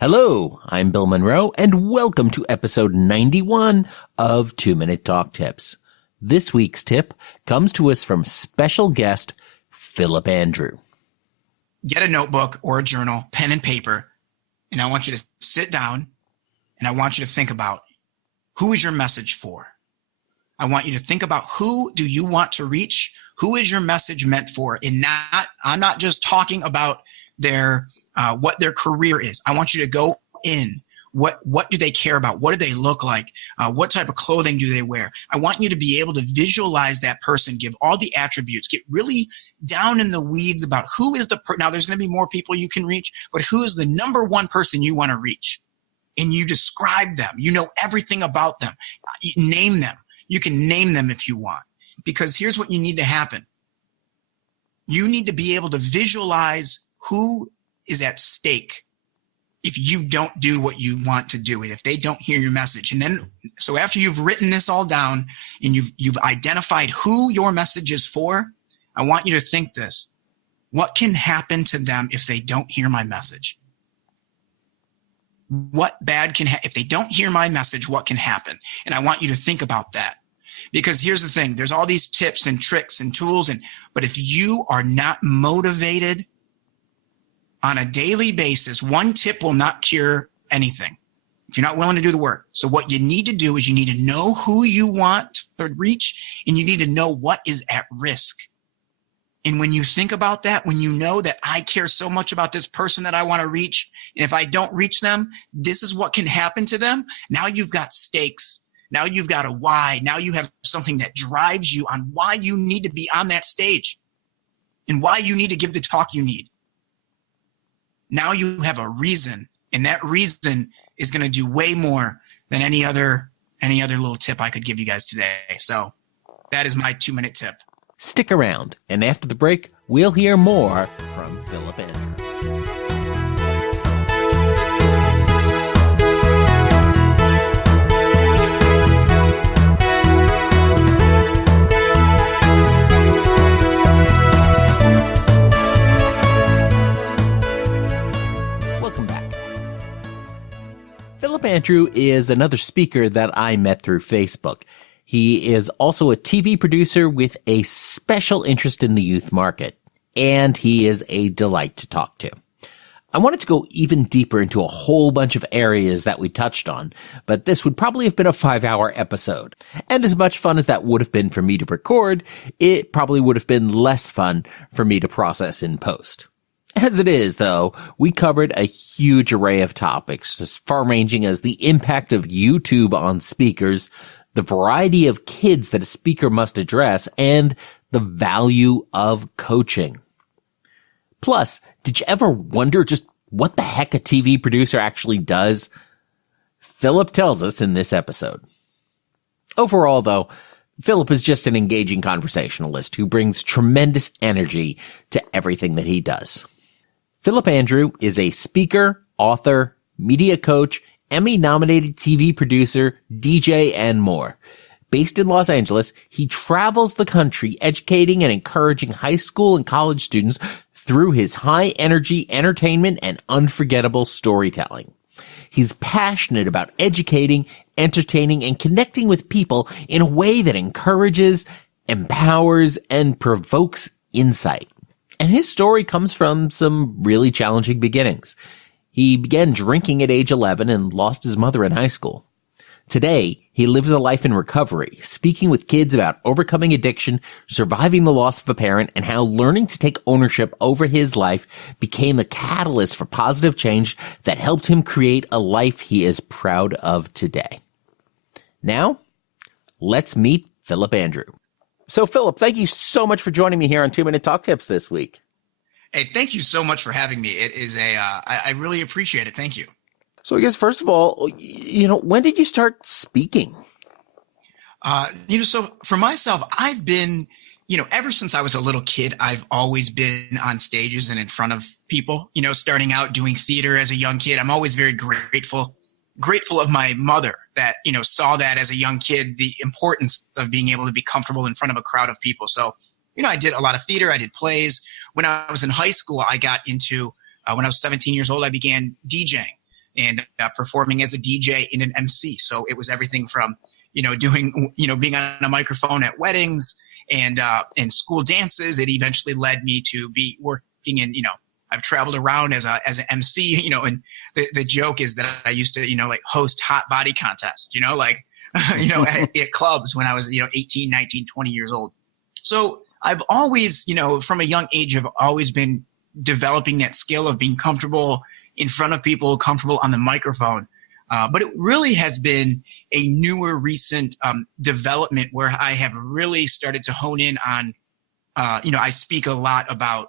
Hello, I'm Bill Monroe, and welcome to episode 91 of 2-Minute Talk Tips. This week's tip comes to us from special guest Phillip Andrew. Get a notebook or a journal, pen and paper, and I want you to sit down and I want you to think about who is your message for. I want you to think about who do you want to reach? Who is your message meant for? And I'm not just talking about their what their career is. I want you to go in. What do they care about? What do they look like? What type of clothing do they wear? I want you to be able to visualize that person, give all the attributes, get really down in the weeds about who is now there's going to be more people you can reach, but who is the number one person you want to reach? And you describe them. You know everything about them. Name them. You can name them if you want, because here's what you need to happen. You need to be able to visualize who is at stake if you don't do what you want to do and if they don't hear your message. And then, so after you've written this all down and you've identified who your message is for, I want you to think this. What can happen to them if they don't hear my message? What bad if they don't hear my message, what can happen? And I want you to think about that. Because here's the thing, there's all these tips and tricks and tools, but if you are not motivated on a daily basis, one tip will not cure anything if you're not willing to do the work. So what you need to do is you need to know who you want to reach, and you need to know what is at risk. And when you think about that, when you know that I care so much about this person that I want to reach, and if I don't reach them, this is what can happen to them. Now you've got stakes. Now you've got a why. Now you have something that drives you on why you need to be on that stage and why you need to give the talk you need. Now you have a reason, and that reason is going to do way more than any other little tip I could give you guys today. So that is my 2-minute tip. Stick around, and after the break, we'll hear more from Phillip Andrew. Welcome back. Phillip Andrew is another speaker that I met through Facebook. He is also a TV producer with a special interest in the youth market, and he is a delight to talk to. I wanted to go even deeper into a whole bunch of areas that we touched on, but this would probably have been a 5-hour episode. And as much fun as that would have been for me to record, it probably would have been less fun for me to process in post. As it is, though, we covered a huge array of topics, as far-ranging as the impact of YouTube on speakers, the variety of kids that a speaker must address, and the value of coaching. Plus, did you ever wonder just what the heck a TV producer actually does? Phillip tells us in this episode. Overall, though, Phillip is just an engaging conversationalist who brings tremendous energy to everything that he does. Phillip Andrew is a speaker, author, media coach, Emmy-nominated TV producer, DJ, and more. Based in Los Angeles, he travels the country educating and encouraging high school and college students through his high-energy entertainment and unforgettable storytelling. He's passionate about educating, entertaining, and connecting with people in a way that encourages, empowers, and provokes insight. And his story comes from some really challenging beginnings. He began drinking at age 11 and lost his mother in high school. Today, he lives a life in recovery, speaking with kids about overcoming addiction, surviving the loss of a parent, and how learning to take ownership over his life became a catalyst for positive change that helped him create a life he is proud of today. Now, let's meet Phillip Andrew. So, Phillip, thank you so much for joining me here on 2-Minute Talk Tips this week. Hey, thank you so much for having me. It is I really appreciate it. Thank you. So I guess, first of all, when did you start speaking? So for myself, I've been, ever since I was a little kid, I've always been on stages and in front of people, starting out doing theater as a young kid. I'm always very grateful of my mother that, saw that as a young kid, the importance of being able to be comfortable in front of a crowd of people. So, I did a lot of theater. I did plays. When I was in high school, I got into, when I was 17 years old, I began DJing. and performing as a DJ and an MC. So it was everything from, doing, being on a microphone at weddings and school dances. It eventually led me to be working in, I've traveled around as an MC, and the joke is that I used to, like host hot body contests, at clubs when I was, 18, 19, 20 years old. So I've always, from a young age, have always been developing that skill of being comfortable in front of people, comfortable on the microphone. But it really has been a newer recent development where I have really started to hone in on, I speak a lot about,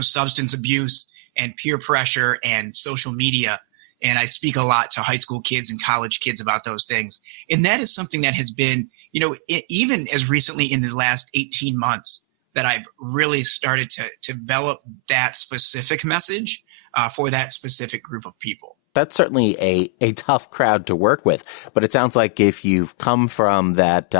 substance abuse and peer pressure and social media. And I speak a lot to high school kids and college kids about those things. And that is something that has been, even as recently in the last 18 months that I've really started to develop that specific message for that specific group of people. That's certainly a tough crowd to work with, but it sounds like if you've come from that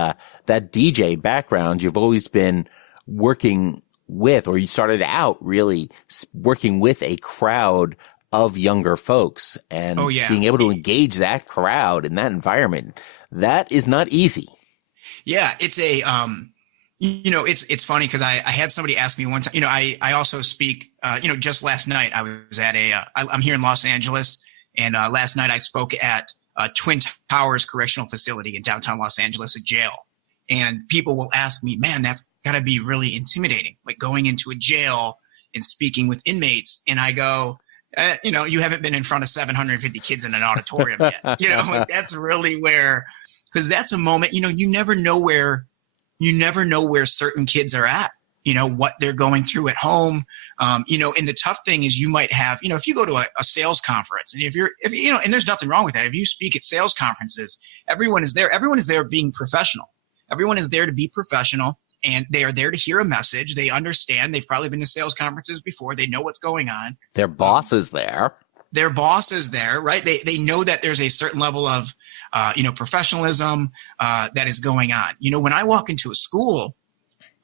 DJ background, you've always been working with, or you started out really working with a crowd of younger folks, and being able to engage that crowd in that environment, that is not easy. Yeah, it's a, it's funny because I had somebody ask me one time, I also speak, just last night I was at I'm here in Los Angeles, and last night I spoke at Twin Towers Correctional Facility in downtown Los Angeles, a jail. And people will ask me, man, that's got to be really intimidating, like going into a jail and speaking with inmates. And I go, you haven't been in front of 750 kids in an auditorium yet. That's really where, because that's a moment, you never know where certain kids are at, what they're going through at home. And the tough thing is you might have, if you go to a sales conference, and and there's nothing wrong with that. If you speak at sales conferences, everyone is there being professional. Everyone is there to be professional, and they are there to hear a message. They understand. They've probably been to sales conferences before. They know what's going on. Their boss is there. Their boss is there, right? They know that there's a certain level of, professionalism that is going on. When I walk into a school,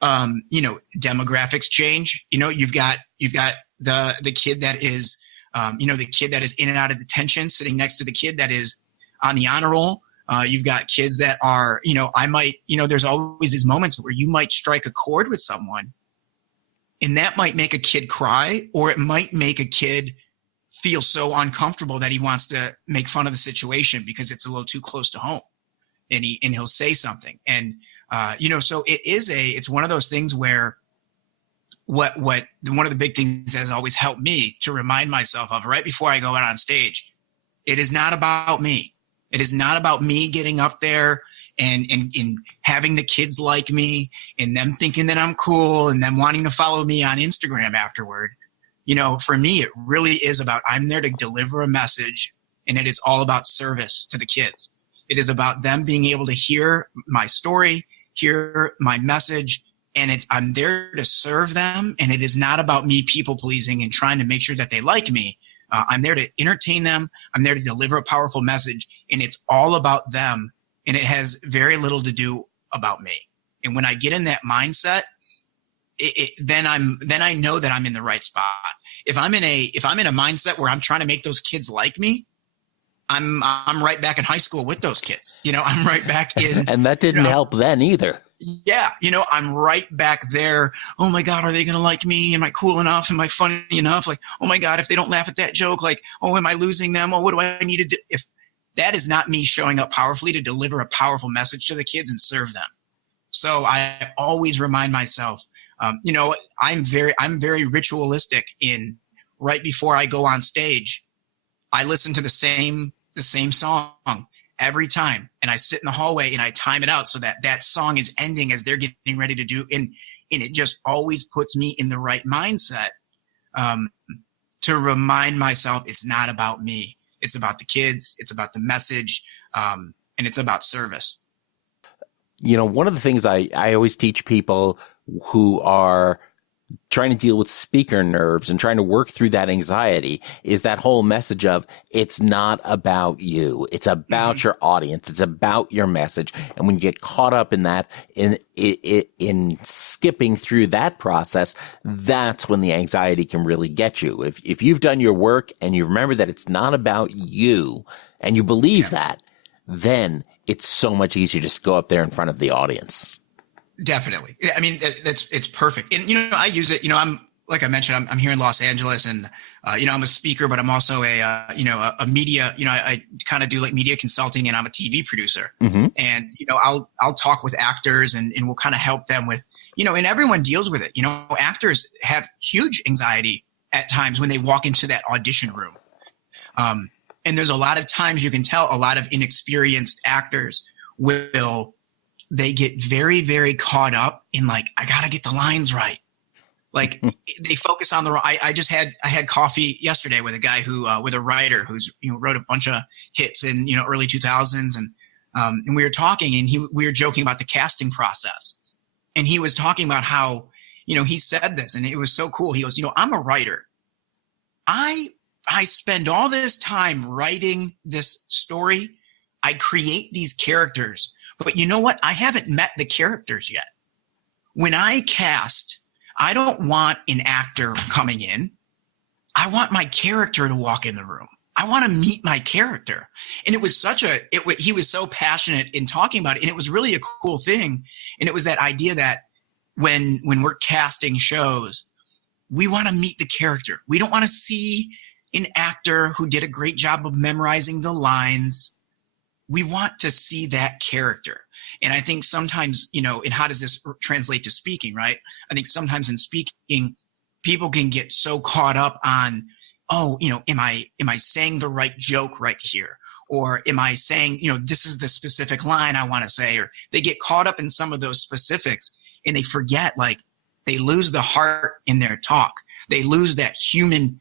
demographics change. You've got the kid that is, the kid that is in and out of detention sitting next to the kid that is on the honor roll. You've got kids that are, there's always these moments where you might strike a chord with someone, and that might make a kid cry, or it might make a kid feel so uncomfortable that he wants to make fun of the situation because it's a little too close to home, and he'll say something. And, so it's one of those things where one of the big things that has always helped me to remind myself of right before I go out on stage, it is not about me. It is not about me getting up there and having the kids like me and them thinking that I'm cool and them wanting to follow me on Instagram afterward. For me, it really is about, I'm there to deliver a message, and it is all about service to the kids. It is about them being able to hear my story, hear my message, and I'm there to serve them. And it is not about me people pleasing and trying to make sure that they like me. I'm there to entertain them. I'm there to deliver a powerful message, and it's all about them. And it has very little to do about me. And when I get in that mindset, then I know that I'm in the right spot. If I'm in a mindset where I'm trying to make those kids like me, I'm right back in high school with those kids. I'm right back in. And that didn't help then either. Yeah. I'm right back there. Oh my God, are they going to like me? Am I cool enough? Am I funny enough? Like, oh my God, if they don't laugh at that joke, like, oh, am I losing them? Oh, what do I need to do? If that is not me showing up powerfully to deliver a powerful message to the kids and serve them. So I always remind myself, I'm very ritualistic in right before I go on stage, I listen to the same song every time. And I sit in the hallway and I time it out so that song is ending as they're getting ready to do. And it just always puts me in the right mindset, to remind myself it's not about me. It's about the kids. It's about the message. And it's about service. One of the things I always teach people who are trying to deal with speaker nerves and trying to work through that anxiety is that whole message of it's not about you. It's about your audience. It's about your message. And when you get caught up in that, in skipping through that process, that's when the anxiety can really get you. If you've done your work and you remember that it's not about you and you believe that, then it's so much easier to just go up there in front of the audience. Definitely. I mean, it's perfect. And, I use it, I'm, like I mentioned, I'm here in Los Angeles and, I'm a speaker, but I'm also a media, I kind of do like media consulting and I'm a TV producer and, I'll talk with actors and we'll kind of help them with, and everyone deals with it. Actors have huge anxiety at times when they walk into that audition room. And there's a lot of times you can tell a lot of inexperienced actors they get very, very caught up in like, I got to get the lines right. Like they focus on the wrong. I had coffee yesterday with a guy with a writer who's, wrote a bunch of hits in, early 2000s. And we were talking and we were joking about the casting process. And he was talking about how, he said this and it was so cool. He goes, I'm a writer. I spend all this time writing this story. I create these characters. But you know what? I haven't met the characters yet. When I cast, I don't want an actor coming in. I want my character to walk in the room. I want to meet my character. And it was he was so passionate in talking about it. And it was really a cool thing. And it was that idea that when we're casting shows, we want to meet the character. We don't want to see an actor who did a great job of memorizing the lines. We want to see that character. And I think sometimes, and how does this translate to speaking, right? I think sometimes in speaking, people can get so caught up on, am I saying the right joke right here? Or am I saying, this is the specific line I want to say? Or they get caught up in some of those specifics and they forget, like they lose the heart in their talk. They lose that human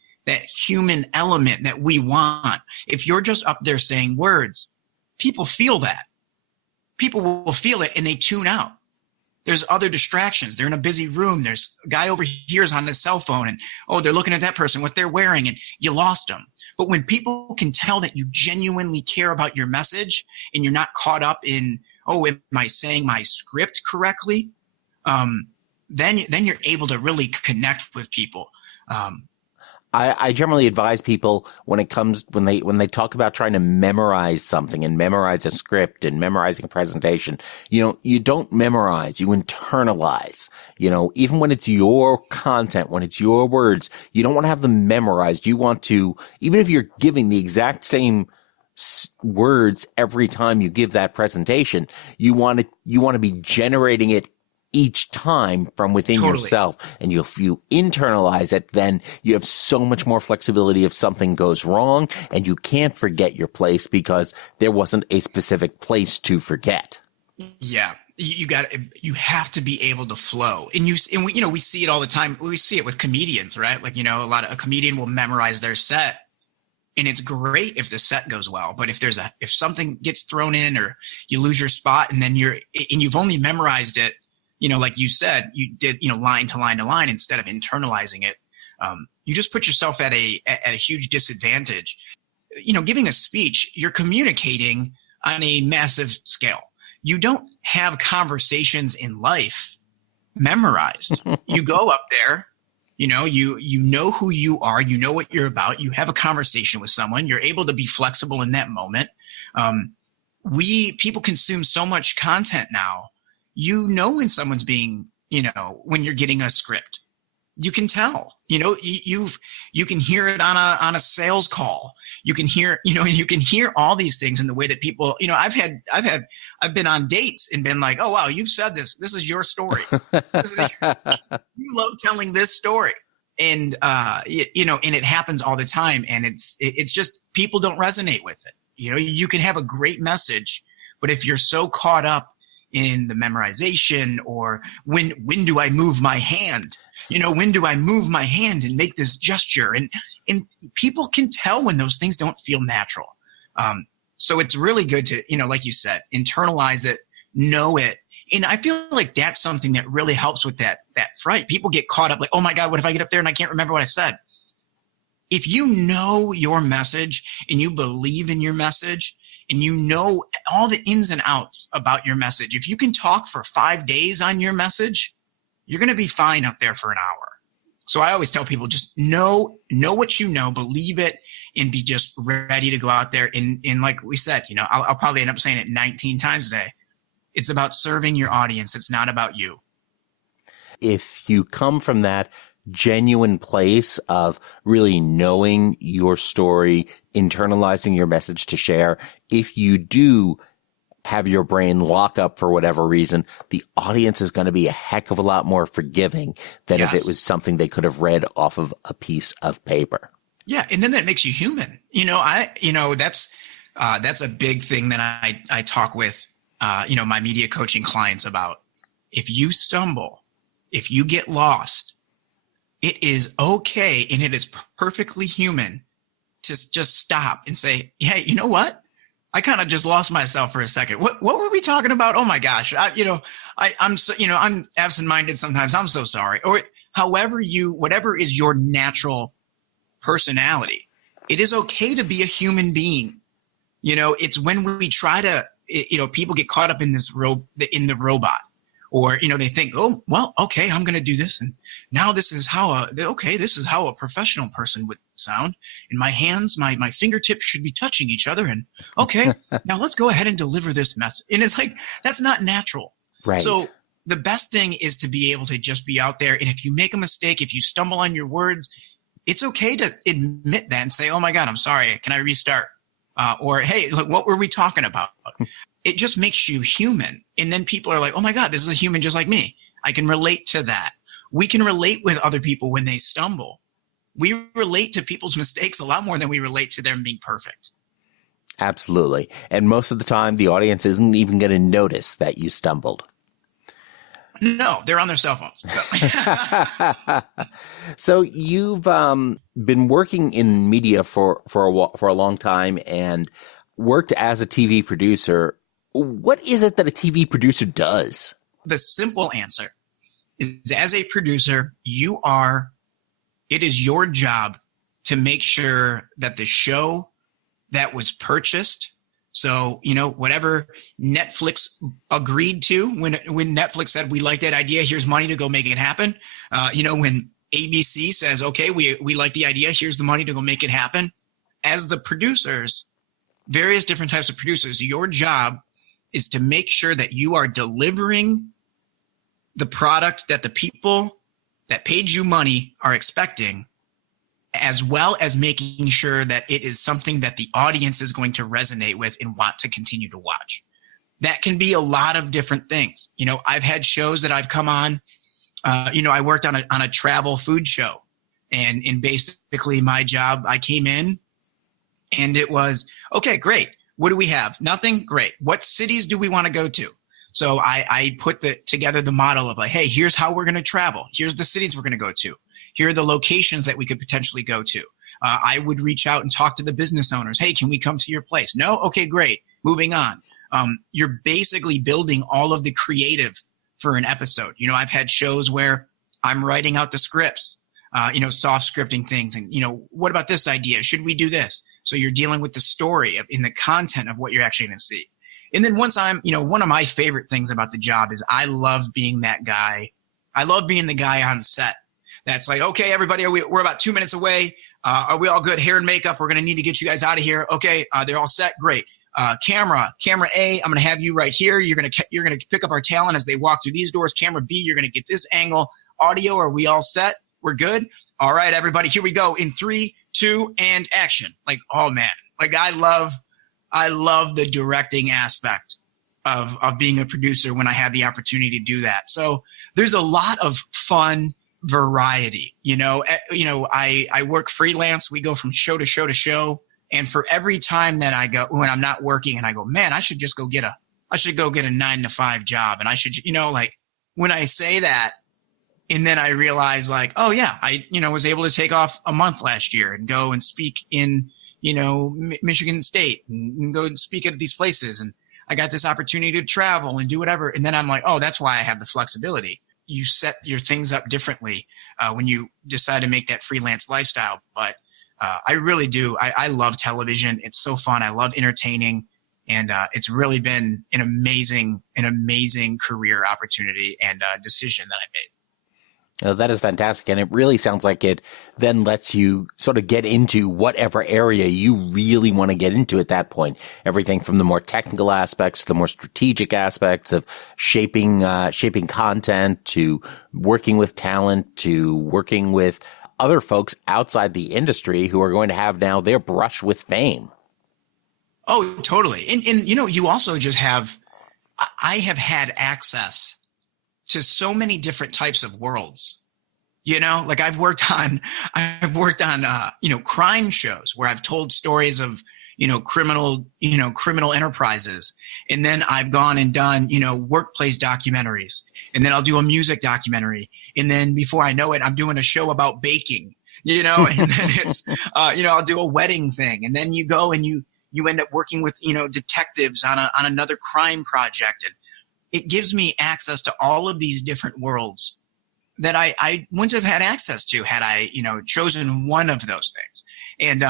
element that we want. If you're just up there saying words, people feel that. People will feel it and they tune out. There's other distractions. They're in a busy room. There's a guy over here is on his cell phone and, they're looking at that person, what they're wearing, and you lost them. But when people can tell that you genuinely care about your message and you're not caught up in, am I saying my script correctly? Then you're able to really connect with people. I generally advise people when they talk about trying to memorize something and memorize a script and memorizing a presentation, you don't memorize, you internalize, even when it's your content, when it's your words, you don't want to have them memorized. You want to, even if you're giving the exact same words every time you give that presentation, you want to be generating it each time from within yourself. And if you internalize it, then you have so much more flexibility if something goes wrong and you can't forget your place because there wasn't a specific place to forget. Yeah. You have to be able to flow. And we see it all the time. We see it with comedians, right? Like, a comedian will memorize their set. And it's great if the set goes well, but if something gets thrown in or you lose your spot and then you've only memorized it, like you said, you did, line to line to line instead of internalizing it. You just put yourself at a huge disadvantage. Giving a speech, you're communicating on a massive scale. You don't have conversations in life memorized. You go up there, you know who you are, you know what you're about, you have a conversation with someone, you're able to be flexible in that moment. People consume so much content now. When someone's being, when you're getting a script, you can tell, you can hear it on a sales call. You can hear, you can hear all these things in the way that people, I've been on dates and been like, oh, wow, you've said this. This is your story. You love telling this story. And, and it happens all the time. And it's just, people don't resonate with it. You can have a great message, but if you're so caught up in the memorization or when do I move my hand? When do I move my hand and make this gesture? And people can tell when those things don't feel natural. So it's really good to, like you said, internalize it, know it, And I feel like that's something that really helps with that fright. People get caught up like, oh my God, what if I get up there and I can't remember what I said? If you know your message and you believe in your message and you know all the ins and outs about your message, if you can talk for 5 days on your message, you're going to be fine up there for an hour. So I always tell people, just know what you know, believe it, and be just ready to go out there. And like we said, I'll probably end up saying it 19 times a day. It's about serving your audience. It's not about you. If you come from that genuine place of really knowing your story, internalizing your message to share, if you do have your brain lock up for whatever reason, the audience is going to be a heck of a lot more forgiving than if it was something they could have read off of a piece of paper. Yeah. And then that makes you human. That's a big thing that I talk with, my media coaching clients about. If you stumble, if you get lost, it is okay. And it is perfectly human to just stop and say, hey, you know what? I kind of just lost myself for a second. What were we talking about? Oh my gosh. I'm absent-minded sometimes. I'm so sorry. Or whatever is your natural personality, it is okay to be a human being. It's when we try to, people get caught up in in the robot, or, they think, oh, well, okay, I'm going to do this. And now this is how a professional person would sound. In my hands, my fingertips should be touching each other. And okay, now let's go ahead and deliver this message. And it's like, that's not natural. Right. So the best thing is to be able to just be out there. And if you make a mistake, if you stumble on your words, it's okay to admit that and say, oh my God, I'm sorry. Can I restart? Or, hey, look, what were we talking about? It just makes you human. And then people are like, oh my God, this is a human just like me. I can relate to that. We can relate with other people when they stumble. We relate to people's mistakes a lot more than we relate to them being perfect. Absolutely. And most of the time, the audience isn't even going to notice that you stumbled. No, they're on their cell phones. So you've been working in media for a long time and worked as a TV producer. What is it that a TV producer does? The simple answer is, as a producer, it is your job to make sure that the show that was purchased, so, whatever Netflix agreed to when Netflix said, we like that idea, here's money to go make it happen. When ABC says, okay, we like the idea, here's the money to go make it happen. As the producers, various different types of producers, your job is to make sure that you are delivering the product that the people that paid you money are expecting, as well as making sure that it is something that the audience is going to resonate with and want to continue to watch. That can be a lot of different things. I've had shows that I've come on. I worked on a travel food show, and basically my job, I came in and it was, okay, great. What do we have? Nothing? Great. What cities do we want to go to? So I put together the model of like, hey, here's how we're going to travel. Here's the cities we're going to go to. Here are the locations that we could potentially go to. I would reach out and talk to the business owners. Hey, can we come to your place? No? Okay, great. Moving on. You're basically building all of the creative for an episode. I've had shows where I'm writing out the scripts, soft scripting things. And, what about this idea? Should we do this? So you're dealing with the story in the content of what you're actually going to see. And then once one of my favorite things about the job is I love being that guy. I love being the guy on set that's like, okay, everybody, we're about 2 minutes away. Are we all good? Hair and makeup. We're going to need to get you guys out of here. Okay. They're all set. Great. Camera A, I'm going to have you right here. You're going to pick up our talent as they walk through these doors. Camera B, you're going to get this angle. Audio, are we all set? We're good. All right, everybody, here we go in 3, 2, and action. Like, oh man, like I love the directing aspect of being a producer when I have the opportunity to do that. So there's a lot of fun variety. I work freelance. We go from show to show to show. And for every time that I go, when I'm not working and I go, man, I should go get a 9-to-5 job. And I should, when I say that, and then I realize like, oh yeah, I, was able to take off a month last year and go and speak in, Michigan State and go and speak at these places. And I got this opportunity to travel and do whatever. And then I'm like, oh, that's why I have the flexibility. You set your things up differently when you decide to make that freelance lifestyle. But I really do. I love television. It's so fun. I love entertaining. And it's really been an amazing career opportunity and decision that I made. Oh, that is fantastic. And it really sounds like it then lets you sort of get into whatever area you really want to get into at that point. Everything from the more technical aspects to the more strategic aspects of shaping content, to working with talent, to working with other folks outside the industry who are going to have now their brush with fame. Oh, totally. And you also just I have had access to so many different types of worlds, like I've worked on crime shows where I've told stories of, criminal enterprises. And then I've gone and done, workplace documentaries, and then I'll do a music documentary. And then before I know it, I'm doing a show about baking, and then it's, I'll do a wedding thing. And then you go and you end up working with, detectives on another crime project. And it gives me access to all of these different worlds that I wouldn't have had access to had I, chosen one of those things. And,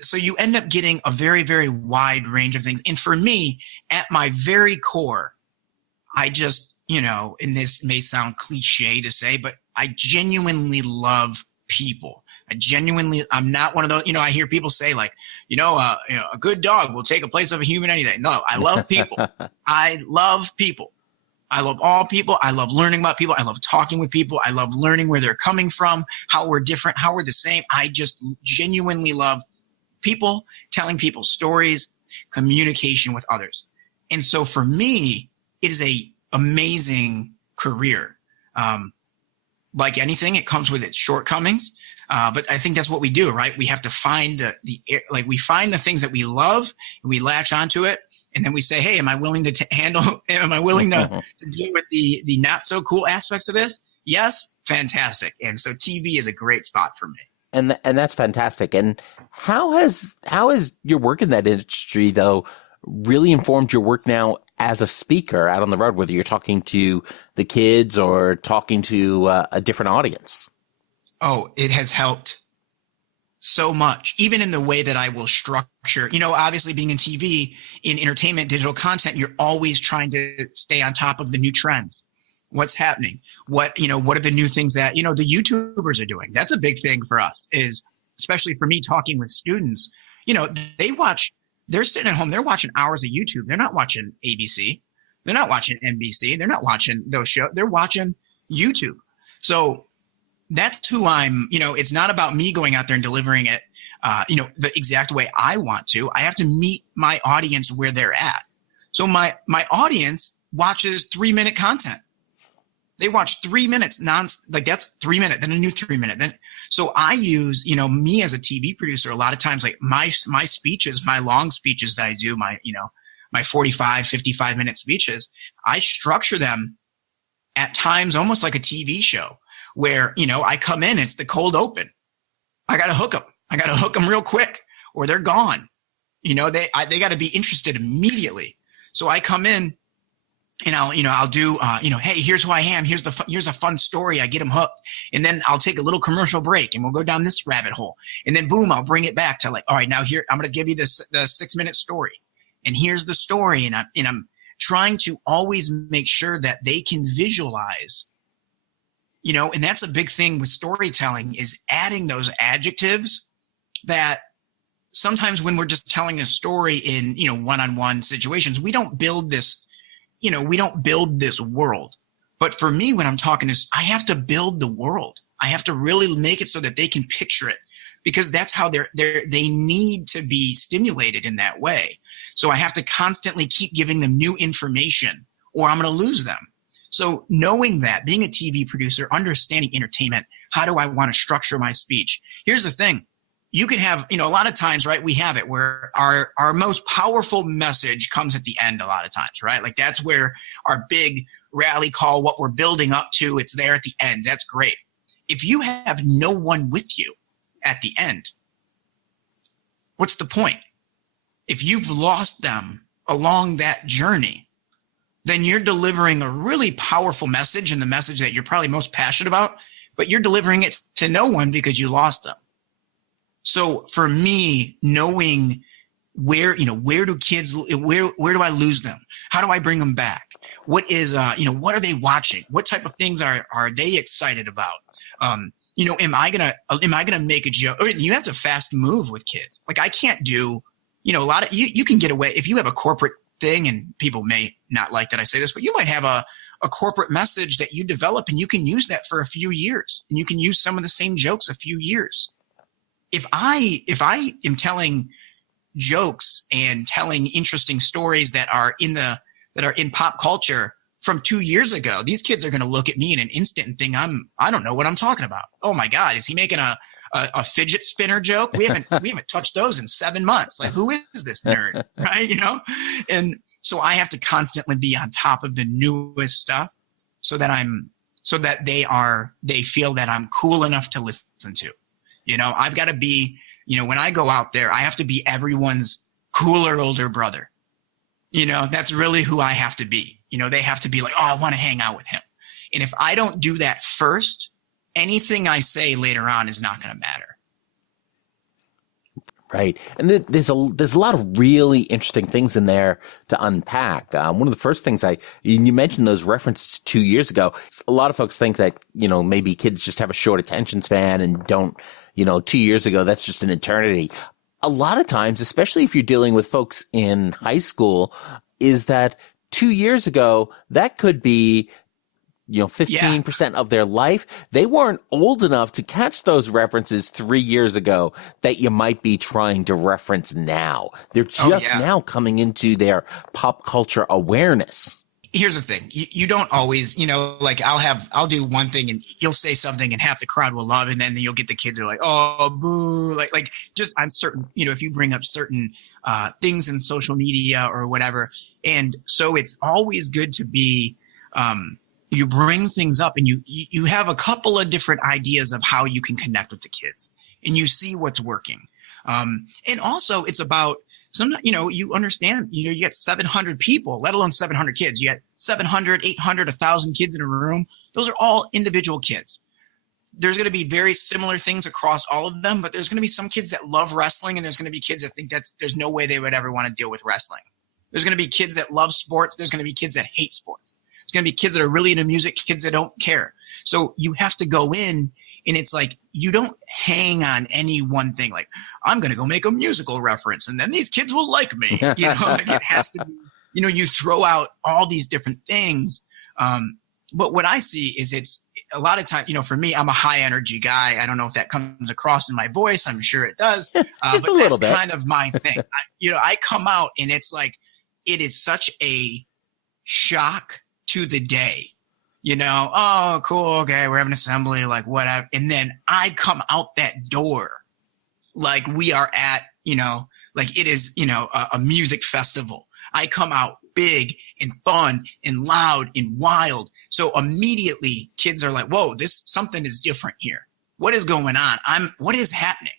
so you end up getting a very, very wide range of things. And for me, at my very core, I just, and this may sound cliche to say, but I genuinely love people. I'm not one of those, I hear people say like, a good dog will take a place of a human any day. No, I love people. I love people. I love all people. I love learning about people. I love talking with people. I love learning where they're coming from, how we're different, how we're the same. I just genuinely love people, telling people stories, communication with others. And so for me, it is a amazing career. Like anything, it comes with its shortcomings. But I think that's what we do, right? We have to find we find the things that we love and we latch onto it. And then we say, hey, am I willing to am I willing to deal with the not so cool aspects of this? Yes. Fantastic. And so TV is a great spot for me. And that's fantastic. And how has your work in that industry though really informed your work now as a speaker out on the road, whether you're talking to the kids or talking to a different audience? Oh, it has helped so much, even in the way that I will structure, obviously being in TV, in entertainment, digital content, you're always trying to stay on top of the new trends. What's happening? What are the new things that, the YouTubers are doing? That's a big thing for us, is especially for me talking with students, they're sitting at home, they're watching hours of YouTube. They're not watching ABC. They're not watching NBC. They're not watching those shows. They're watching YouTube. So that's who I'm, it's not about me going out there and delivering it, the exact way I want to. I have to meet my audience where they're at. So my audience watches 3-minute content. They watch 3 minutes that's 3 minutes, then a new 3 minute. Then, so I use, me as a TV producer, a lot of times, like my speeches, my long speeches that I do, my 45, 55-minute speeches, I structure them at times almost like a TV show where, I come in, it's the cold open. I got to hook them. I got to hook them real quick or they're gone. They got to be interested immediately. So I come in, and I'll do, hey, here's who I am. Here's a fun story. I get them hooked. And then I'll take a little commercial break and we'll go down this rabbit hole. And then boom, I'll bring it back to like, all right, now here, I'm going to give you the 6-minute story. And here's the story. And I'm trying to always make sure that they can visualize, and that's a big thing with storytelling, is adding those adjectives that sometimes when we're just telling a story in, one-on-one situations, we don't build this world. But for me, when I'm talking to, I have to build the world. I have to really make it so that they can picture it, because that's how they need to be stimulated in that way. So I have to constantly keep giving them new information or I'm going to lose them. So knowing that, being a TV producer, understanding entertainment, how do I want to structure my speech? Here's the thing. You can have, a lot of times, right? We have it where our most powerful message comes at the end a lot of times, right? Like that's where our big rally call, what we're building up to, it's there at the end. That's great. If you have no one with you at the end, what's the point? If you've lost them along that journey, then you're delivering a really powerful message, and the message that you're probably most passionate about, but you're delivering it to no one because you lost them. So for me, knowing where do kids, where do I lose them? How do I bring them back? What is, what are they watching? What type of things are they excited about? Am I gonna make a joke? Or you have to fast move with kids. Like I can't do, a lot of, you can get away if you have a corporate thing, and people may not like that I say this, but you might have a corporate message that you develop, and you can use that for a few years, and you can use some of the same jokes a few years. If I am telling jokes and telling interesting stories that are in pop culture from 2 years ago, these kids are going to look at me in an instant and think I don't know what I'm talking about. Oh my God, is he making a fidget spinner joke? We haven't touched those in 7 months. Like, who is this nerd? Right? And so I have to constantly be on top of the newest stuff so that they feel that I'm cool enough to listen to. I've got to be, when I go out there, I have to be everyone's cooler older brother. That's really who I have to be. They have to be like, oh, I want to hang out with him. And if I don't do that first, anything I say later on is not going to matter. Right. And there's a lot of really interesting things in there to unpack. One of the first things you mentioned those references 2 years ago. A lot of folks think that, maybe kids just have a short attention span and don't, 2 years ago, that's just an eternity. A lot of times, especially if you're dealing with folks in high school, is that 2 years ago, that could be 15% of their life. They weren't old enough to catch those references 3 years ago that you might be trying to reference now. They're just now coming into their pop culture awareness. Here's the thing. You don't always, like I'll do one thing and you'll say something and half the crowd will love it, and then you'll get the kids who are like, oh, boo. Like just on certain, if you bring up certain things in social media or whatever. And so it's always good to be, you bring things up and you have a couple of different ideas of how you can connect with the kids, and you see what's working. And also it's about you understand, you get 700 people, let alone 700 kids. You get 700, 800, 1,000 kids in a room. Those are all individual kids. There's going to be very similar things across all of them, but there's going to be some kids that love wrestling, and there's going to be kids that think there's no way they would ever want to deal with wrestling. There's going to be kids that love sports. There's going to be kids that hate sports. There's going to be kids that are really into music, kids that don't care. So you have to go in, and it's like, you don't hang on any one thing. Like, I'm going to go make a musical reference, and then these kids will like me. Like it has to be, you throw out all these different things. But what I see is it's a lot of time, for me, I'm a high energy guy. I don't know if that comes across in my voice. I'm sure it does. Just but a little that's bit. kind of my thing. I come out and it's like, it is such a shock to the day. Oh, cool. Okay. We're having an assembly, like whatever. And then I come out that door like we are at, like it is, a music festival. I come out big and fun and loud and wild. So immediately kids are like, whoa, something is different here. What is going on? What is happening?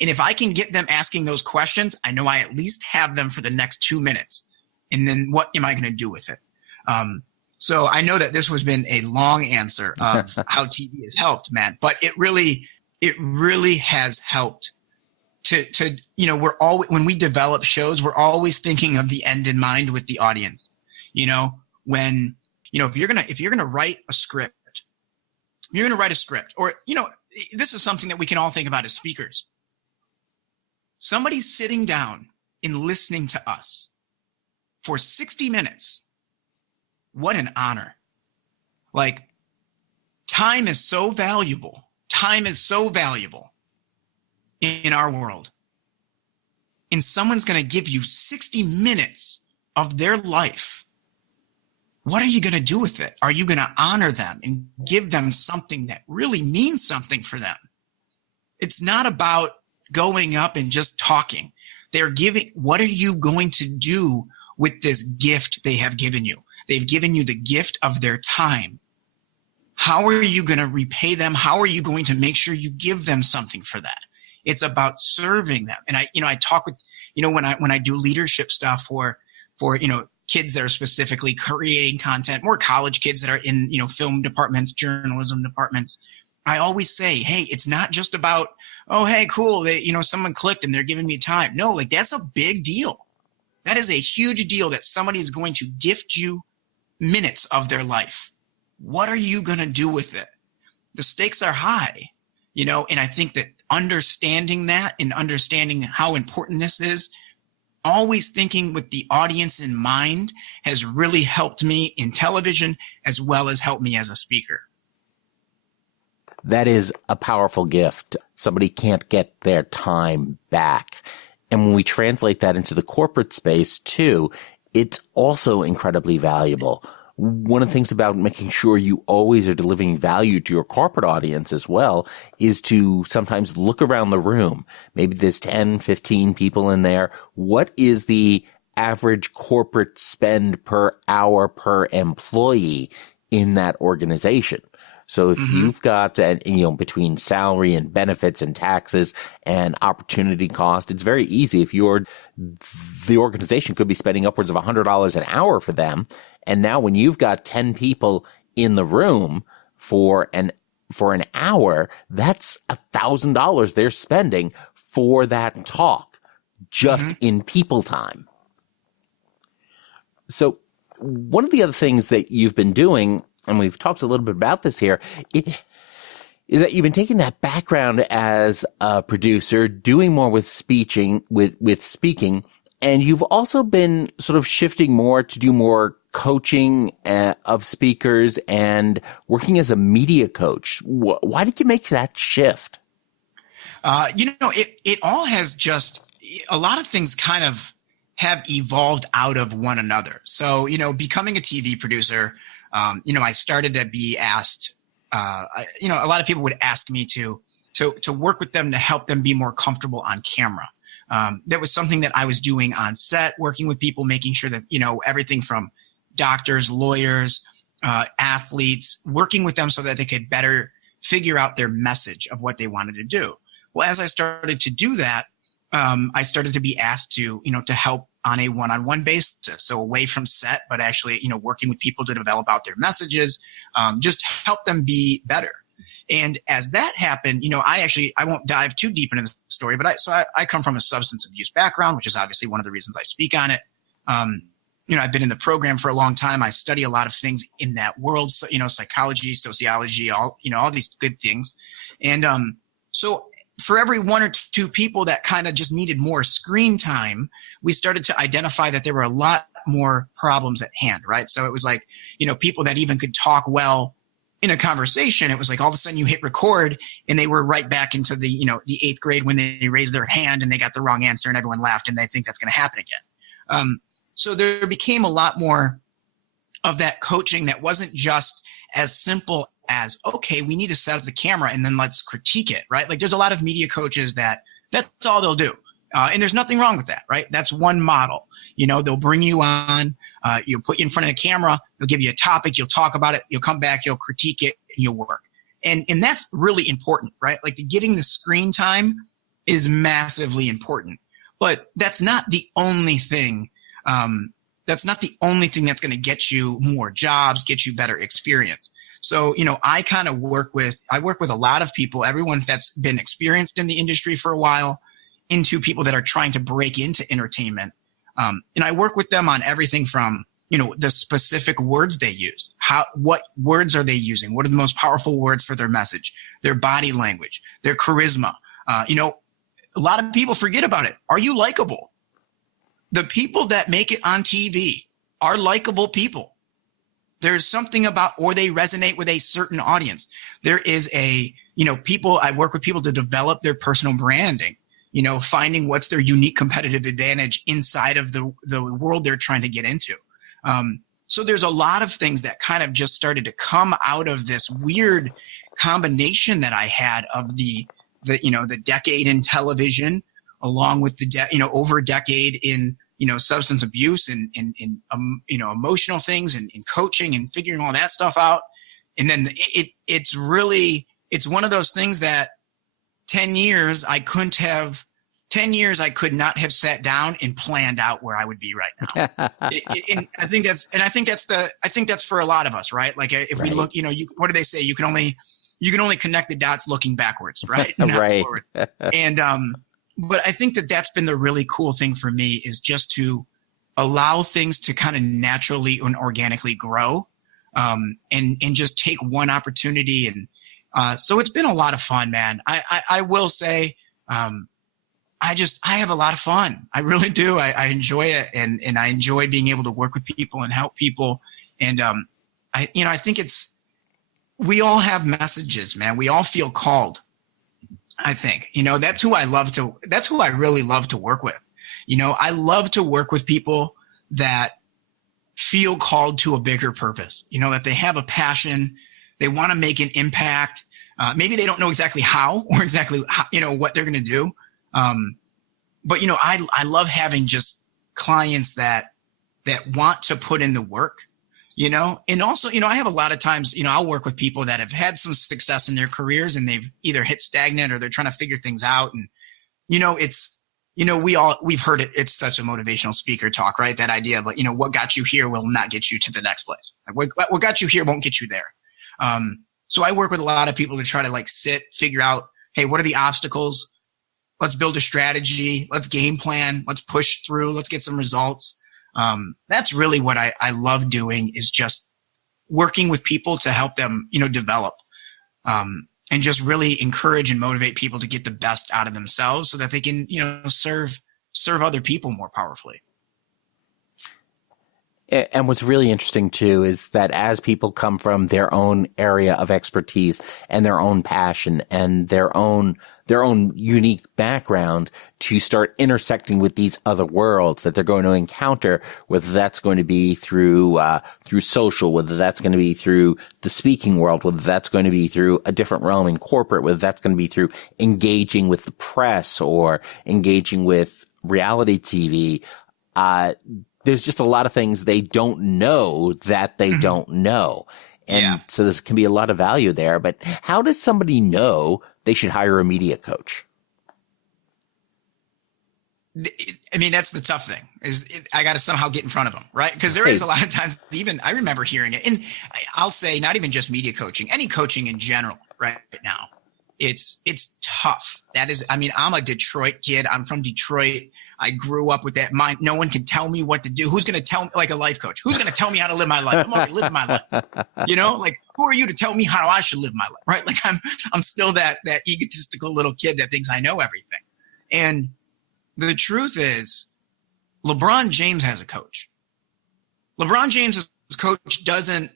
And if I can get them asking those questions, I know I at least have them for the next 2 minutes. And then what am I going to do with it? So I know that this has been a long answer of how TV has helped, Matt, but it really has helped to when we develop shows, we're always thinking of the end in mind with the audience. When, if you're going to write a script, or, this is something that we can all think about as speakers. Somebody sitting down and listening to us for 60 minutes. What an honor. Like, time is so valuable. Time is so valuable in our world. And someone's going to give you 60 minutes of their life. What are you going to do with it? Are you going to honor them and give them something that really means something for them? It's not about going up and just talking. What are you going to do with this gift they have given you? They've given you the gift of their time. How are you going to repay them? How are you going to make sure you give them something for that? It's about serving them. And I talk with, when I do leadership stuff for for, kids that are specifically creating content, more college kids that are in, film departments, journalism departments. I always say, hey, it's not just about, oh, hey, cool. Someone clicked and they're giving me time. No, like that's a big deal. That is a huge deal that somebody is going to gift you minutes of their life. What are you going to do with it? The stakes are high, and I think that understanding that and understanding how important this is, always thinking with the audience in mind, has really helped me in television as well as helped me as a speaker. That is a powerful gift. Somebody can't get their time back. And when we translate that into the corporate space too, it's also incredibly valuable. One of the things about making sure you always are delivering value to your corporate audience as well is to sometimes look around the room. Maybe there's 10, 15 people in there. What is the average corporate spend per hour per employee in that organization? So if you've got, between salary and benefits and taxes and opportunity cost, it's very easy. If the organization could be spending upwards of $100 an hour for them. And now when you've got 10 people in the room for an hour, that's $1,000 they're spending for that talk just in people time. So one of the other things that you've been doing, and we've talked a little bit about this here, is that you've been taking that background as a producer, doing more with speaking, and you've also been sort of shifting more to do more coaching of speakers and working as a media coach. Why did you make that shift? It all has just, a lot of things kind of have evolved out of one another. So, becoming a TV producer, I started to be asked, a lot of people would ask me to work with them to help them be more comfortable on camera. That was something that I was doing on set, working with people, making sure that, everything from doctors, lawyers, athletes, working with them so that they could better figure out their message of what they wanted to do. Well, as I started to do that, I started to be asked to help on a one-on-one basis. So away from set, but actually, working with people to develop out their messages, just help them be better. And as that happened, I won't dive too deep into the story, but I come from a substance abuse background, which is obviously one of the reasons I speak on it. I've been in the program for a long time. I study a lot of things in that world, so, psychology, sociology, all these good things. And so for every one or two people that kind of just needed more screen time, we started to identify that there were a lot more problems at hand, right? So it was like, people that even could talk well in a conversation, it was like all of a sudden you hit record and they were right back into the, the 8th grade when they raised their hand and they got the wrong answer and everyone laughed and they think that's going to happen again. So there became a lot more of that coaching that wasn't just as simple as, okay, we need to set up the camera and then let's critique it, right? Like there's a lot of media coaches that's all they'll do. And there's nothing wrong with that, right? That's one model. They'll bring you on, you'll put you in front of the camera, they'll give you a topic, you'll talk about it, you'll come back, you'll critique it, and you'll work. And that's really important, right? Like getting the screen time is massively important, but that's not the only thing. That's not the only thing that's going to get you more jobs, get you better experience. So, I kind of work with a lot of people, everyone that's been experienced in the industry for a while, into people that are trying to break into entertainment. And I work with them on everything from, the specific words they use. What words are they using? What are the most powerful words for their message? Their body language, their charisma. A lot of people forget about it. Are you likable? The people that make it on TV are likable people. There's something about, or they resonate with a certain audience. There is I work with people to develop their personal branding, finding what's their unique competitive advantage inside of the world they're trying to get into. So there's a lot of things that kind of just started to come out of this weird combination that I had of the decade in television, along with over a decade in, substance abuse and emotional things and coaching and figuring all that stuff out. And then it's one of those things that 10 years I couldn't have 10 years, I could not have sat down and planned out where I would be right now. And I think that's for a lot of us, right? Like if we look, what do they say? You can only connect the dots looking backwards, right? Not right. forwards. And, but I think that's been the really cool thing for me, is just to allow things to kind of naturally and organically grow, and just take one opportunity. And, so it's been a lot of fun, man. I will say, I have a lot of fun. I really do. I enjoy it. And I enjoy being able to work with people and help people. And, I think we all have messages, man. We all feel called. I think, that's who I really love to work with. I love to work with people that feel called to a bigger purpose, that they have a passion, they want to make an impact. Maybe they don't know exactly how or exactly how, what they're going to do. But I love having just clients that want to put in the work, and also, I have a lot of times, I'll work with people that have had some success in their careers and they've either hit stagnant or they're trying to figure things out. And, we've heard it. It's such a motivational speaker talk, right? That idea, but what got you here will not get you to the next place. Like what got you here won't get you there. So I work with a lot of people to try to figure out, hey, what are the obstacles? Let's build a strategy. Let's game plan. Let's push through. Let's get some results. That's really what I love doing, is just working with people to help them, develop, and just really encourage and motivate people to get the best out of themselves so that they can, serve other people more powerfully. And what's really interesting too is that as people come from their own area of expertise and their own passion and their own unique background to start intersecting with these other worlds that they're going to encounter, whether that's going to be through social, whether that's going to be through the speaking world, whether that's going to be through a different realm in corporate, whether that's going to be through engaging with the press or engaging with reality TV, there's just a lot of things they don't know that they don't know. And so this can be a lot of value there. But how does somebody know they should hire a media coach? I mean, that's the tough thing, I got to somehow get in front of them, right? Because there is a lot of times, even I remember hearing it, and I'll say not even just media coaching, any coaching in general right now. It's tough. That is, I'm a Detroit kid. I'm from Detroit. I grew up with that mind. No one can tell me what to do. Who's going to tell me, like a life coach? Who's going to tell me how to live my life? I'm already living my life. Who are you to tell me how I should live my life? Right? Like I'm still that egotistical little kid that thinks I know everything. And the truth is, LeBron James has a coach. LeBron James' coach doesn't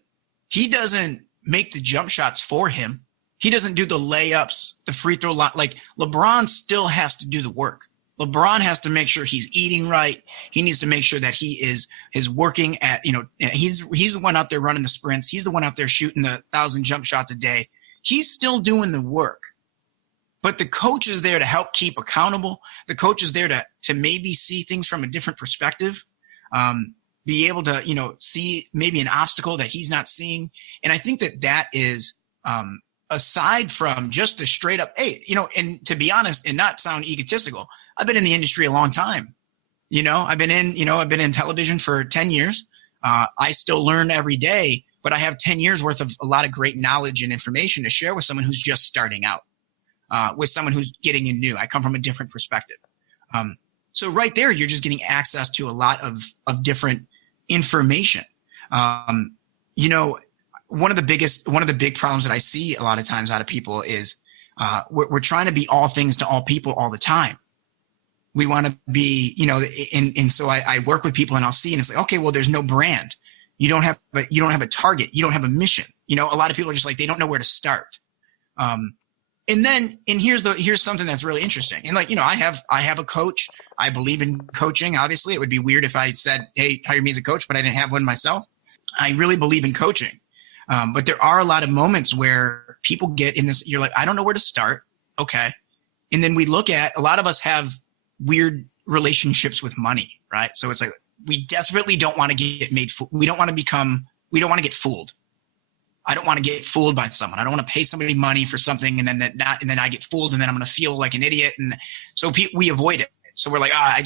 make the jump shots for him. He doesn't do the layups, the free throw line. Like LeBron still has to do the work. LeBron has to make sure he's eating right. He needs to make sure that he is working at, he's the one out there running the sprints. He's the one out there shooting 1,000 jump shots a day. He's still doing the work, but the coach is there to help keep accountable. The coach is there to maybe see things from a different perspective, be able to, see maybe an obstacle that he's not seeing. And I think that is, aside from just the straight up, hey, and to be honest and not sound egotistical, I've been in the industry a long time. I've been in television for 10 years. I still learn every day, but I have 10 years worth of a lot of great knowledge and information to share with someone who's just starting out, with someone who's getting in new. I come from a different perspective. So right there, you're just getting access to a lot of different information. One of the big problems that I see a lot of times out of people is we're trying to be all things to all people all the time. We want to be, and so I work with people and I'll see, and it's like, okay, well, there's no brand. You don't have a target. You don't have a mission. A lot of people are just like, they don't know where to start. And here's something that's really interesting. And I have a coach. I believe in coaching. Obviously, it would be weird if I said, hey, hire me as a coach, but I didn't have one myself. I really believe in coaching. But there are a lot of moments where people get in this, you're like, I don't know where to start. Okay. And then we look at, a lot of us have weird relationships with money, right? So it's like, we desperately don't want to get we don't want to get fooled. I don't want to get fooled by someone. I don't want to pay somebody money for something and then I get fooled and then I'm going to feel like an idiot. And so we avoid it. So we're like, I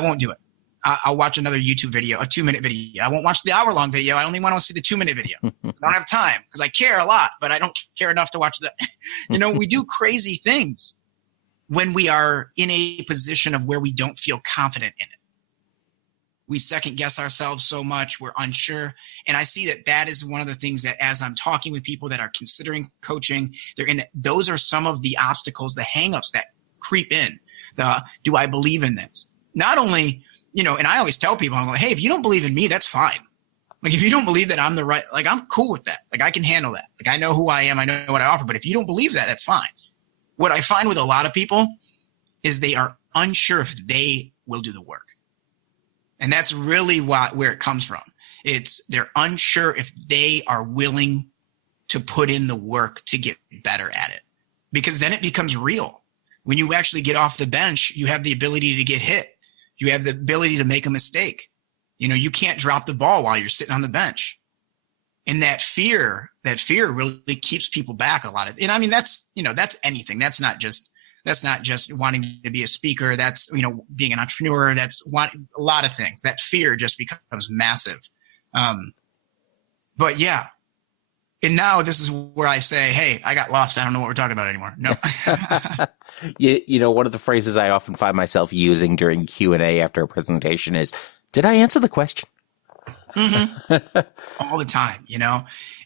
won't do it. I'll watch another YouTube video, a 2-minute video. I won't watch the hour-long video. I only want to see the 2-minute video. I don't have time because I care a lot, but I don't care enough to watch that. We do crazy things when we are in a position of where we don't feel confident in it. We second guess ourselves so much. We're unsure. And I see that is one of the things that as I'm talking with people that are considering coaching, those are some of the obstacles, the hangups that creep in. Do I believe in this? Not only, and I always tell people, I'm like, hey, if you don't believe in me, that's fine. Like, if you don't believe that I'm the right, like, I'm cool with that. Like, I can handle that. Like, I know who I am. I know what I offer. But if you don't believe that, that's fine. What I find with a lot of people is they are unsure if they will do the work. And that's really where it comes from. They're unsure if they are willing to put in the work to get better at it, because then it becomes real. When you actually get off the bench, you have the ability to get hit. You have the ability to make a mistake. You can't drop the ball while you're sitting on the bench. And that fear really keeps people back a lot. And I mean, that's anything. That's not just wanting to be a speaker. That's, being an entrepreneur. That's a lot of things. That fear just becomes massive. But yeah. And now this is where I say, hey, I got lost. I don't know what we're talking about anymore. No. One of the phrases I often find myself using during Q&A after a presentation is, did I answer the question? Mm-hmm. All the time,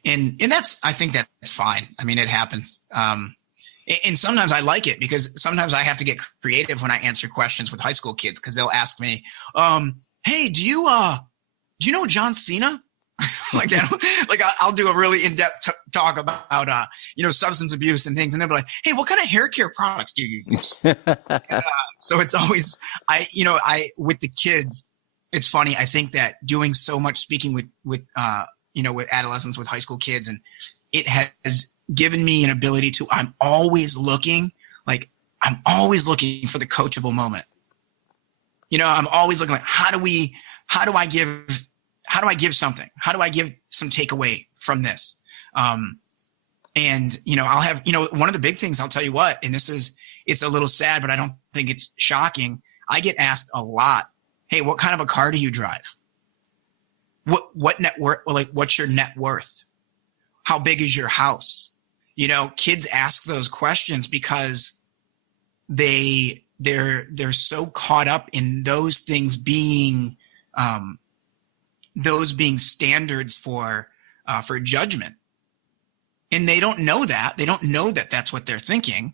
and I think that's fine. I mean, it happens. And sometimes I like it because sometimes I have to get creative when I answer questions with high school kids, because they'll ask me, hey, do you know John Cena? Like that. Like I'll do a really in-depth talk about, substance abuse and things. And they'll be like, hey, what kind of hair care products do you use? So it's always, with the kids, it's funny. I think that doing so much speaking with adolescents, with high school kids, and it has given me an ability to, I'm always looking for the coachable moment. I'm always looking like, how do I give something? How do I give some takeaway from this? And I'll have, one of the big things, I'll tell you what, and it's a little sad, but I don't think it's shocking. I get asked a lot, hey, what kind of a car do you drive? What net worth? Like, what's your net worth? How big is your house? Kids ask those questions because they're so caught up in those things being standards for judgment. And they don't know that. They don't know that that's what they're thinking.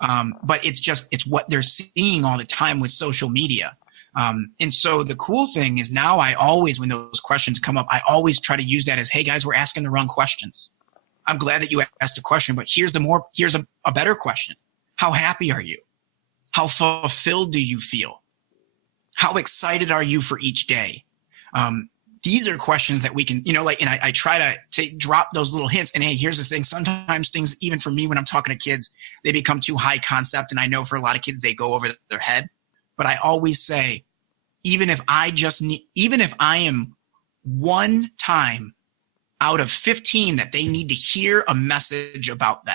But it's what they're seeing all the time with social media. And so the cool thing is now when those questions come up, I always try to use that as, hey guys, we're asking the wrong questions. I'm glad that you asked a question, but here's a better question. How happy are you? How fulfilled do you feel? How excited are you for each day? These are questions that we can, and I try to drop those little hints. And hey, here's the thing. Sometimes things, even for me, when I'm talking to kids, they become too high concept. And I know for a lot of kids, they go over their head. But I always say, even if I am one time out of 15 that they need to hear a message about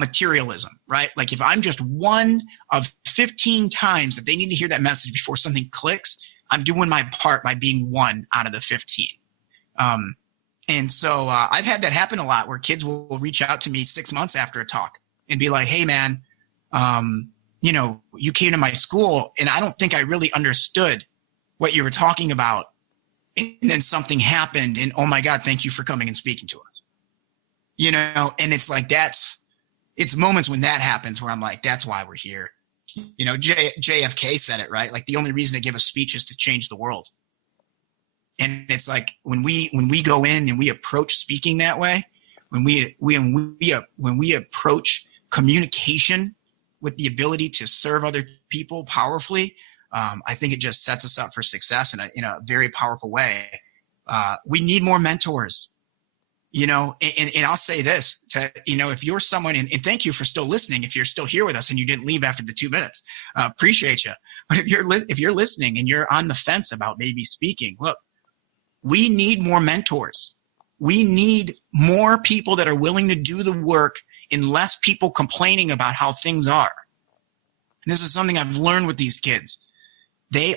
materialism, right? Like if I'm just one of 15 times that they need to hear that message before something clicks, I'm doing my part by being one out of the 15. And so I've had that happen a lot, where kids will reach out to me 6 months after a talk and be like, hey man, you came to my school and I don't think I really understood what you were talking about. And then something happened and, oh my God, thank you for coming and speaking to us. And it's like, it's moments when that happens where I'm like, that's why we're here. JFK said it, right? Like the only reason to give a speech is to change the world. And it's like when we go in and we approach speaking that way, when we approach communication with the ability to serve other people powerfully, I think it just sets us up for success in a very powerful way. We need more mentors, and I'll say this if you're someone, and thank you for still listening. If you're still here with us and you didn't leave after the 2 minutes, appreciate you. But if you're listening and you're on the fence about maybe speaking, look, we need more mentors. We need more people that are willing to do the work and less people complaining about how things are. And this is something I've learned with these kids. They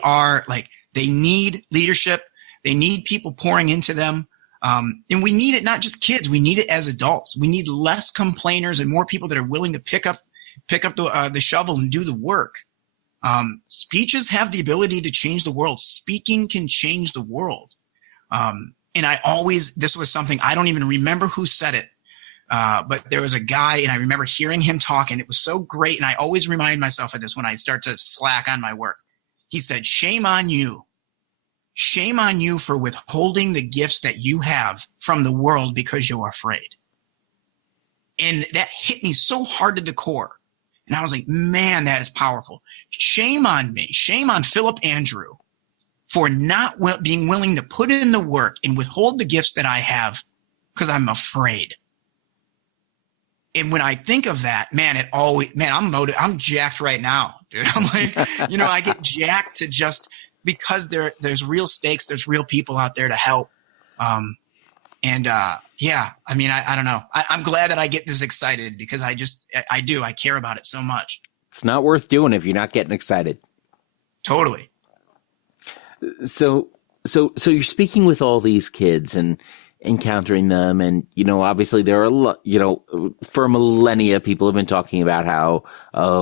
need leadership. They need people pouring into them. And we need it, not just kids. We need it as adults. We need less complainers and more people that are willing to pick up the shovel and do the work. Speeches have the ability to change the world. Speaking can change the world. And this was something, I don't even remember who said it. But there was a guy, and I remember hearing him talk, and it was so great. And I always remind myself of this when I start to slack on my work. He said, shame on you. Shame on you for withholding the gifts that you have from the world because you're afraid. And that hit me so hard to the core. And I was like, man, that is powerful. Shame on me. Shame on Phillip Andrew for not being willing to put in the work and withhold the gifts that I have because I'm afraid. And when I think of that, I'm jacked right now, dude. I'm like, I get jacked to just because there's real stakes, there's real people out there to help. I don't know. I'm glad that I get this excited because I care about it so much. It's not worth doing if you're not getting excited. Totally. So you're speaking with all these kids and encountering them, and obviously there are a lot, for millennia people have been talking about how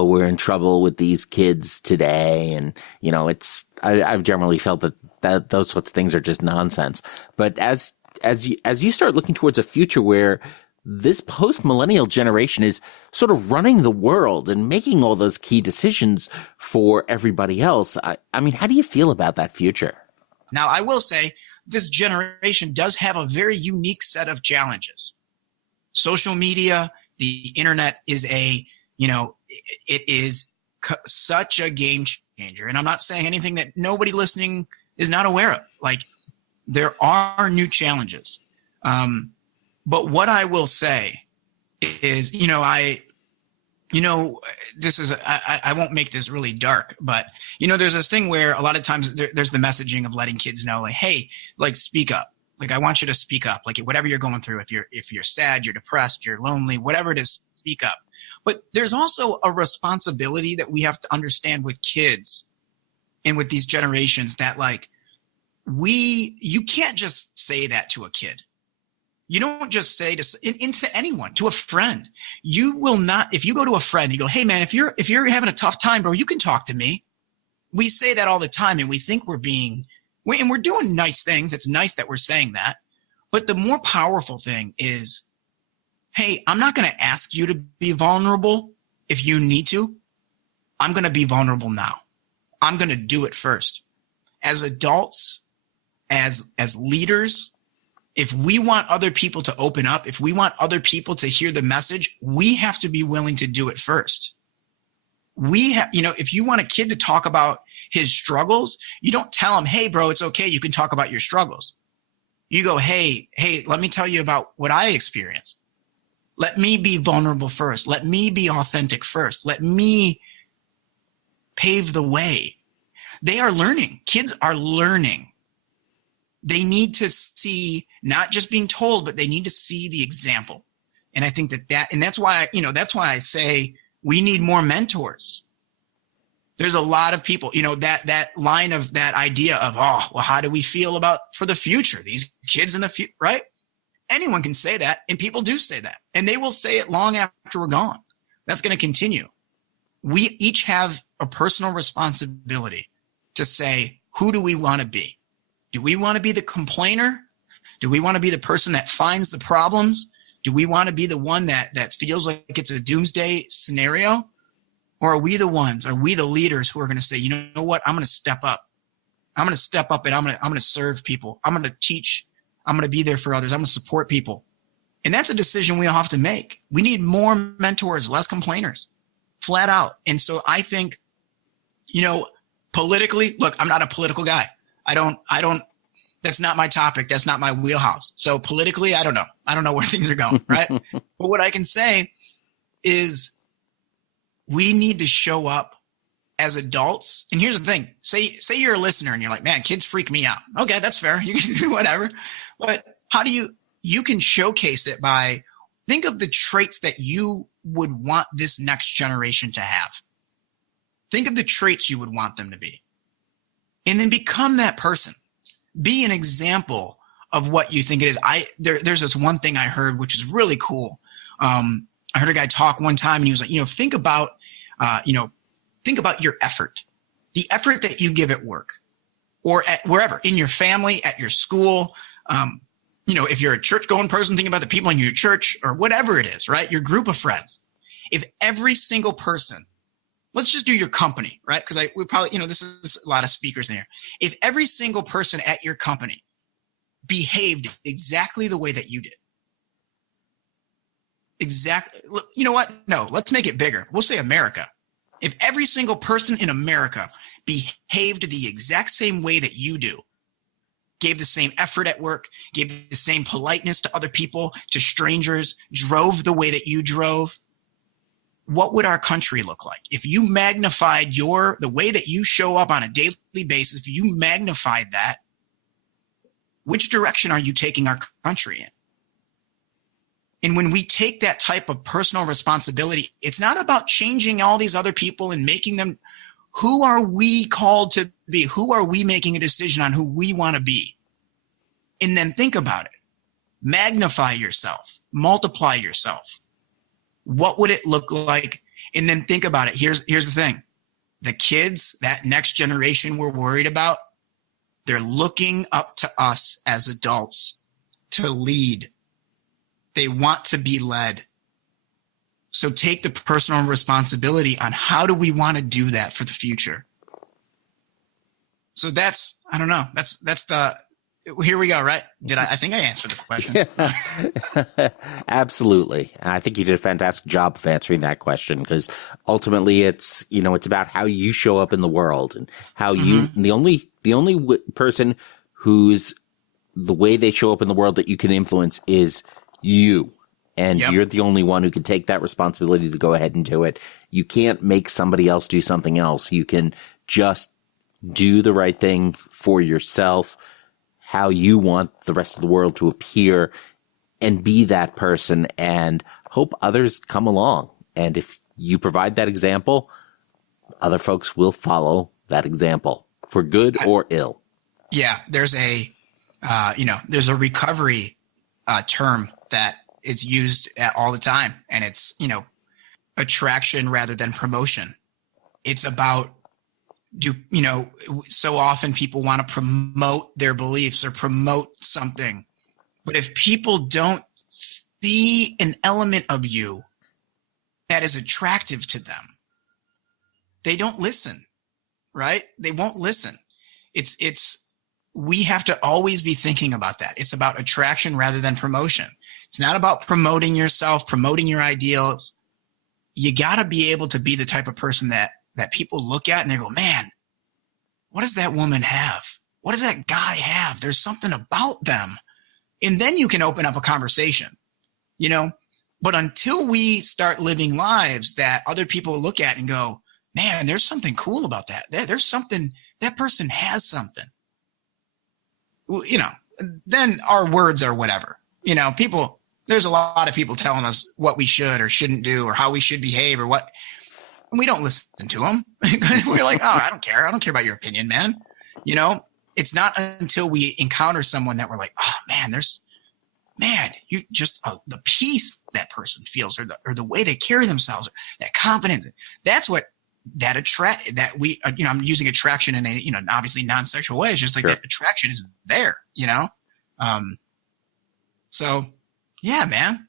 we're in trouble with these kids today, and I've generally felt that those sorts of things are just nonsense. But as you start looking towards a future where this post-millennial generation is sort of running the world and making all those key decisions for everybody else, I mean, how do you feel about that future? Now, I will say this generation does have a very unique set of challenges. Social media, the internet is such a game changer. And I'm not saying anything that nobody listening is not aware of. Like, there are new challenges. But what I will say is, I won't make this really dark, but there's this thing where a lot of times there's the messaging of letting kids know, like, hey, like, speak up. Like, I want you to speak up. Like, whatever you're going through, if you're sad, you're depressed, you're lonely, whatever it is, speak up. But there's also a responsibility that we have to understand with kids and with these generations that, like, you can't just say that to a kid. You don't just say to anyone, to a friend. You will not, if you go to a friend, you go, hey man, if you're having a tough time, bro, you can talk to me. We say that all the time, and we think we're doing nice things. It's nice that we're saying that. But the more powerful thing is, hey, I'm not going to ask you to be vulnerable if you need to. I'm going to be vulnerable now. I'm going to do it first. As adults, as leaders, if we want other people to open up, if we want other people to hear the message, we have to be willing to do it first. If you want a kid to talk about his struggles, you don't tell him, hey, bro, it's okay. You can talk about your struggles. You go, hey, let me tell you about what I experienced. Let me be vulnerable first. Let me be authentic first. Let me pave the way. They are learning. Kids are learning. They need to see, not just being told, but they need to see the example. And I think that's why I say we need more mentors. There's a lot of people, that line of that idea of, how do we feel for the future? These kids in the future, right? Anyone can say that, and people do say that, and they will say it long after we're gone. That's going to continue. We each have a personal responsibility to say, who do we want to be? Do we want to be the complainer? Do we want to be the person that finds the problems? Do we want to be the one that feels like it's a doomsday scenario? Or are we the leaders who are going to say, you know what? I'm going to step up. I'm going to step up, and I'm going to serve people. I'm going to teach. I'm going to be there for others. I'm going to support people. And that's a decision we all have to make. We need more mentors, less complainers, flat out. And so I think, politically, look, I'm not a political guy. I don't, that's not my topic. That's not my wheelhouse. So politically, I don't know. I don't know where things are going, right? But what I can say is we need to show up as adults. And here's the thing. Say you're a listener and you're like, man, kids freak me out. Okay, that's fair. You can do whatever. But how do you You can showcase it by think of the traits that you would want this next generation to have. Think of the traits you would want them to be. And then become that person. Be an example of what you think it is. There's this one thing I heard, which is really cool. I heard a guy talk one time and he was like, think about your effort, the effort that you give at work or at wherever, in your family, at your school. If you're a church going person, think about the people in your church or whatever it is, right? Your group of friends. If every single person, let's just do your company, right? Because we probably, this is a lot of speakers in here. If every single person at your company behaved exactly the way that you did, exactly, you know what? No, let's make it bigger. We'll say America. If every single person in America behaved the exact same way that you do, gave the same effort at work, gave the same politeness to other people, to strangers, drove the way that you drove, what would our country look like? If you magnified the way that you show up on a daily basis, if you magnified that, which direction are you taking our country in? And when we take that type of personal responsibility, it's not about changing all these other people and making them, who are we called to be? Who are we making a decision on who we want to be? And then think about it. Magnify yourself, multiply yourself. What would it look like? And then think about it. Here's the thing. The kids, that next generation we're worried about, they're looking up to us as adults to lead. They want to be led. So take the personal responsibility on how do we want to do that for the future. So that's, I don't know. That's here we go, right? I think I answered the question. Absolutely. I think you did a fantastic job of answering that question, because ultimately it's about how you show up in the world and how you, the only person who's the way they show up in the world that you can influence is you. And you're the only one who can take that responsibility to go ahead and do it. You can't make somebody else do something else. You can just do the right thing for yourself, how you want the rest of the world to appear, and be that person and hope others come along. And if you provide that example, other folks will follow that example for good or ill. Yeah. There's a recovery term that it's used all the time, and it's, attraction rather than promotion. It's about, so often people want to promote their beliefs or promote something. But if people don't see an element of you that is attractive to them, they don't listen, right? They won't listen. We have to always be thinking about that. It's about attraction rather than promotion. It's not about promoting yourself, promoting your ideals. You got to be able to be the type of person that people look at and they go, man, what does that woman have? What does that guy have? There's something about them. And then you can open up a conversation, but until we start living lives that other people look at and go, man, there's something cool about that. There's something, that person has something. Then our words are whatever. People, there's a lot of people telling us what we should or shouldn't do or how we should behave or what. And we don't listen to them. We're like, oh, I don't care. I don't care about your opinion, man. It's not until we encounter someone that we're like, oh, man, you just the peace that person feels or the way they carry themselves, or that confidence. That's what I'm using attraction in a, obviously non-sexual way. It's just like that attraction is there, So yeah, man,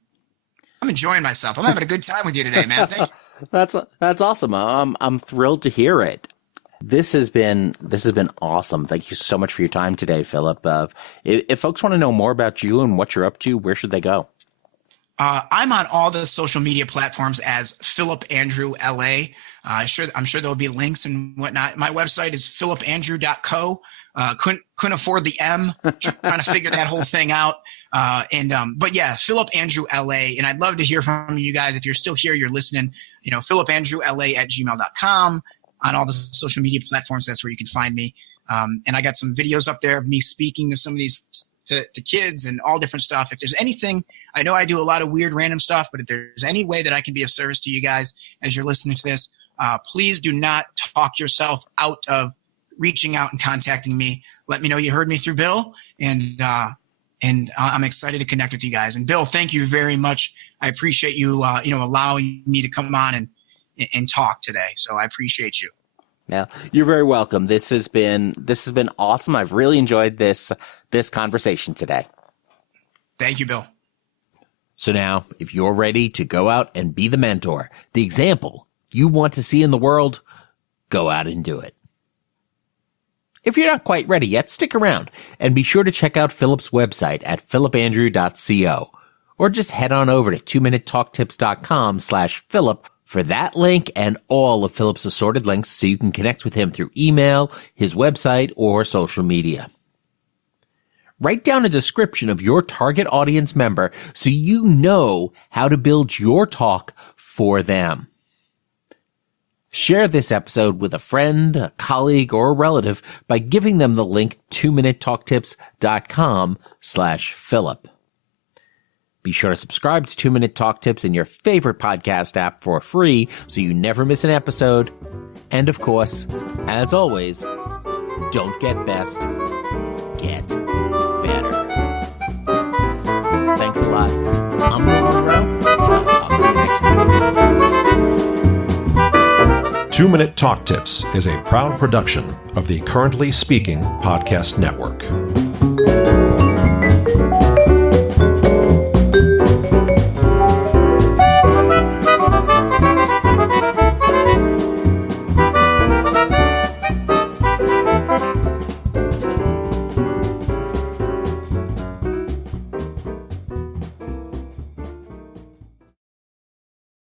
I'm enjoying myself. I'm having a good time with you today, man. Thank you. That's awesome. I'm thrilled to hear it. This has been awesome. Thank you so much for your time today, Phillip. If folks want to know more about you and what you're up to, where should they go? I'm on all the social media platforms as Phillip Andrew LA. I'm sure there'll be links and whatnot. My website is philipandrew.co. Couldn't afford the M, trying to figure that whole thing out. But yeah, Phillip Andrew LA. And I'd love to hear from you guys. If you're still here, you're listening, philipandrewla@gmail.com. On all the social media platforms, that's where you can find me. And I got some videos up there of me speaking to some of these to kids and all different stuff. If there's anything, I know I do a lot of weird random stuff, but if there's any way that I can be of service to you guys as you're listening to this, please do not talk yourself out of reaching out and contacting me. Let me know you heard me through Bill, and I'm excited to connect with you guys. And Bill, thank you very much. I appreciate you, allowing me to come on and talk today. So I appreciate you. Yeah, you're very welcome. This has been awesome. I've really enjoyed this conversation today. Thank you, Bill. So now, if you're ready to go out and be the mentor, the example you want to see in the world, go out and do it. If you're not quite ready yet, stick around and be sure to check out Philip's website at philipandrew.co, or just head on over to 2minutetalktips.com/Philip for that link and all of Philip's assorted links so you can connect with him through email, his website, or social media. Write down a description of your target audience member so you know how to build your talk for them. Share this episode with a friend, a colleague, or a relative by giving them the link 2minutetalktips.com/Philip. Be sure to subscribe to 2 Minute Talk Tips in your favorite podcast app for free so you never miss an episode. And of course, as always, don't get best, get better. Thanks a lot. I'm Will Monroe, and I'll talk to you next week. 2 Minute Talk Tips is a proud production of the Currently Speaking Podcast Network.